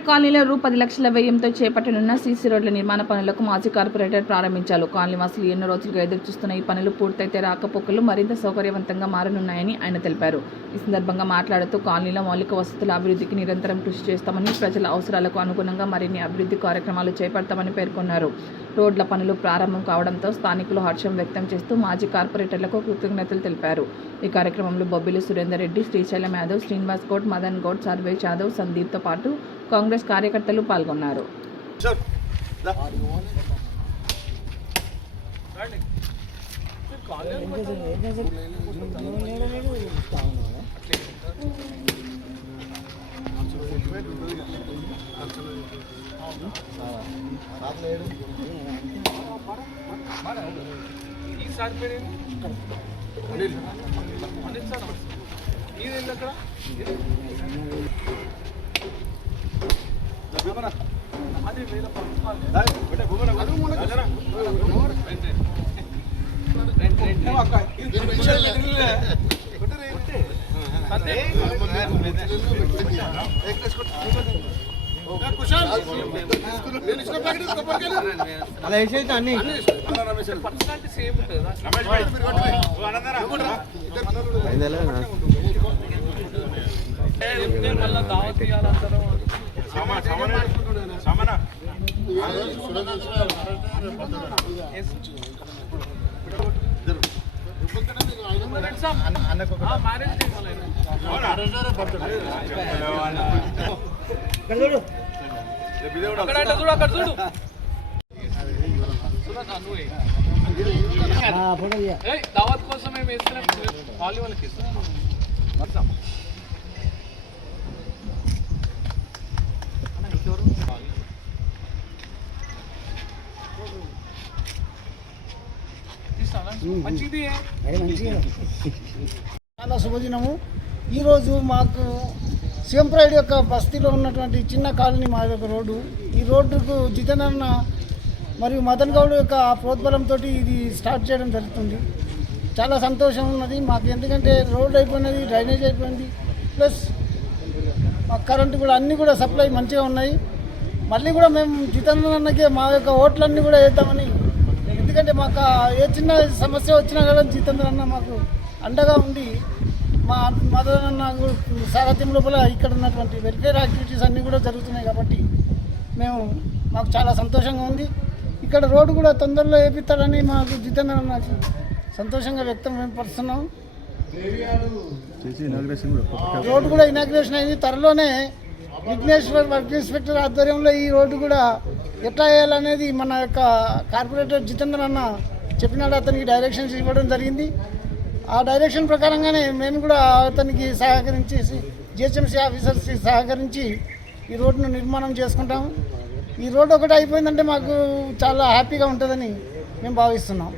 Corporate కాలనీలో రూ. 10 లక్షల వ్యయంతో చేపట్టనున్న సీసీ రోడ్ల నిర్మాణ పనులకు మాజీ కార్పొరేటర్ ప్రారంభించారు. కాలనీ వాసులు ఎన్నో రోజులుగా ఎదురుచూస్తున్న ఈ పనులు పూర్తయితే రాకపోకలు మరింత సౌకర్యవంతంగా మారనున్నాయని ఆయన తెలిపారు. ఈ సందర్భంగా మాట్లాడుతూ కాలనీలో మౌలిక వసతుల అభివృద్ధికి నిరంతరం కృషి చేస్తామని, ప్రజల అవసరాలకు అనుగుణంగా మరిన్ని అభివృద్ధి కార్యక్రమాలు చేపడతామని పేర్కొన్నారు. రోడ్ల పనులు ప్రారంభం కావడంతో స్థానికులు హర్షం వ్యక్తం చేస్తూ మాజీ కార్పొరేటర్లకు కృతజ్ఞతలు తెలిపారు. ఈ కార్యక్రమంలో బొబ్బిలి సురేందర్ రెడ్డి, శ్రీశైలం యాదవ్, శ్రీనివాస్ గౌడ్, మదన్ గౌడ్, సర్వేష్ యాదవ్, సందీప్తో పాటు కాంగ్రెస్ కార్యకర్తలు పాల్గొన్నారు. అలా వేసేది అన్ని దావత్ కోసం మేము వేస్తున్నాం వాళ్ళకి ఇస్తాం. చాలా శుభదినము. ఈరోజు మాకు సీఎంప్రైడ్ యొక్క బస్తీలో ఉన్నటువంటి చిన్న కాలనీ మా యొక్క రోడ్డు, ఈ రోడ్డుకు జితేంద్రన్న మరియు మదన్ గౌడ్ యొక్క ప్రోద్బలంతో ఇది స్టార్ట్ చేయడం జరుగుతుంది. చాలా సంతోషం ఉన్నది మాకు, ఎందుకంటే రోడ్ అయిపోయినది, డ్రైనేజ్ అయిపోయింది, ప్లస్ మాకు కరెంటు కూడా అన్నీ కూడా సప్లై మంచిగా ఉన్నాయి. మళ్ళీ కూడా మేము జితేంద్రన్నకే మా యొక్క ఓట్లన్నీ కూడా వేద్దామని, ఎందుకంటే మాకు ఏ చిన్న సమస్య వచ్చినా కూడా జితేంద్రన్న మాకు అండగా ఉండి మా మదనన్న సారథ్యం లోపల ఇక్కడ ఉన్నటువంటి వెల్ఫేర్ యాక్టివిటీస్ అన్నీ కూడా జరుగుతున్నాయి. కాబట్టి మాకు చాలా సంతోషంగా ఉంది. ఇక్కడ రోడ్డు కూడా తొందరలో వేపిస్తాడని మాకు జితేంద్రన్న సంతోషంగా వ్యక్తపరుస్తున్నాం. రోడ్డు కూడా ఇనాగ్రేషన్ అయింది. త్వరలోనే విఘ్నేశ్వర్ వర్క్ ఇన్స్పెక్టర్ ఆధ్వర్యంలో ఈ రోడ్డు కూడా ఎట్లా వేయాలనేది మన యొక్క కార్పొరేటర్ జితేంద్రన్న చెప్పినాడు. అతనికి డైరెక్షన్స్ ఇవ్వడం జరిగింది. ఆ డైరెక్షన్ ప్రకారంగానే మేము కూడా అతనికి సహకరించేసి జిహెచ్ఎంసీ ఆఫీసర్స్కి సహకరించి ఈ రోడ్డును నిర్మాణం చేసుకుంటాము. ఈ రోడ్డు ఒకటి అయిపోయిందంటే మాకు చాలా హ్యాపీగా ఉంటుందని మేము భావిస్తున్నాం.